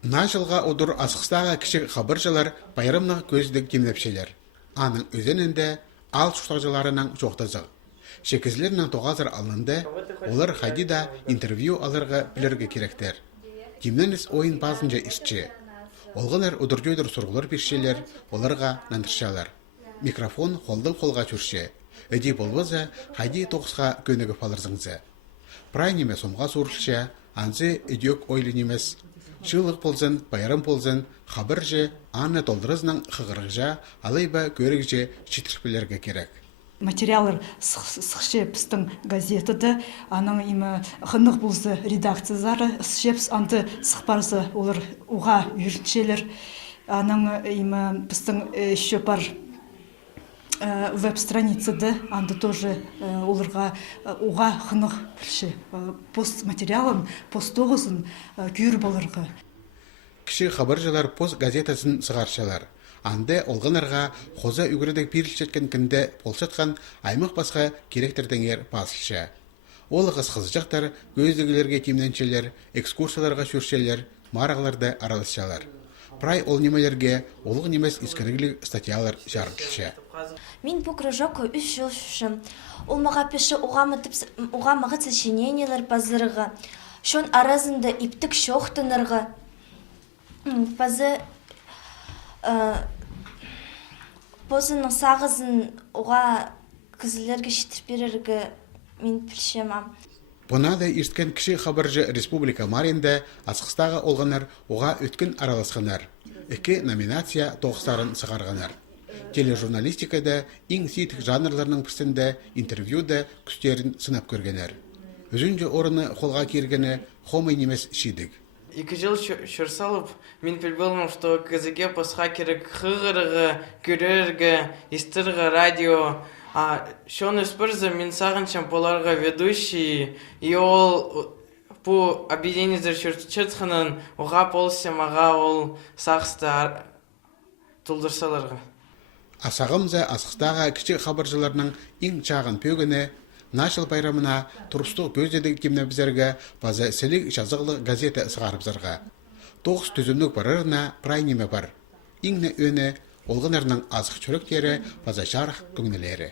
Нашылға одыр асықстаға кіші қабыржалар байрамнағы көздік кемнепшелер. Аның өзенінде ал шуштағжыларының жоқтазы. Шекізлерінің тоғазыр алынды, олар хадида интервью алырға білерге керектер. Кемненіз ойын базынша ішчі. Олғынар одыржойдыр сұрғылар бершелер, оларға нандыршалар. Микрофон қолдың қолға жүрше. Өдей болбазы, хади тоғысқа көнігі палырзыңзы. Прай неме сомға сұрылшы, анзы өдек ойлы немес. Шылық болзын, байрам болзын, қабыр же, анны толдырызның қығырық же, алайба көрік же шетірпілерге керек. Материалар сықше пістің газетіді, аның имі қынық болзы редакциялары, сшепс анты сықпарзы олар уға үйріншелер, аның имі пістің шөпар веб-страницыды, анды тоже оларға уға қынық білші. Пост материалын, пост тоғызын күйір болырғы. Кіші қабыржалар пост газетасын сығаршалар. Анды олғынарға қоза үгірідік берілшеткен кінде болшатқан аймақ басқа керектерден басылшы. Ол қыз-қызжақтар, көздігілерге кемненшелер, экскурсияларға шүршелер, марағыларды араласшалар. Прай ол немелерге олғы немес искірігілік статьялар жарылшы. Мен бұл кружокқа 3 жыл шушым. Ол маға пеші оға мағыт сочинениялар базырығы. Шон аразында иптік шоқтынырғы. Базы позының сағызын оға кізілерге шетір берергі мен пілшемам. Бұнада ешіткен кіші қабыржы Республика Маринде асқыстағы олғанар оға өткен араласқанар. 2 номинация тоғыстарын сығарғанар. Тележурналистикада ең сейтік жанрларының пістінде интервьюда күстерін сынап көргенер. Өзінже орыны қолға кергені хомай немес шидік. 2 жыл шырсалып, мен білбілім, что кізіге посқа керек қығырығы, көрергі, естіргі радио. Шоны спырзы мен сағыншам поларға ведущий, и ол по объединению шырчетханын оға полсы маға ол сақсты тұлдырсаларға. Асағымза асқыстаға кіші қабыржыларының ең чағын пөгіні Нашыл байрамына тұрыстық көздеді кемне бізерге база сілік жазықлы газета сығарып зарға. 9 түзімлік барырына прай неме бар. Иңні өні олғынарының азық чөріктері база жарық күңнелері.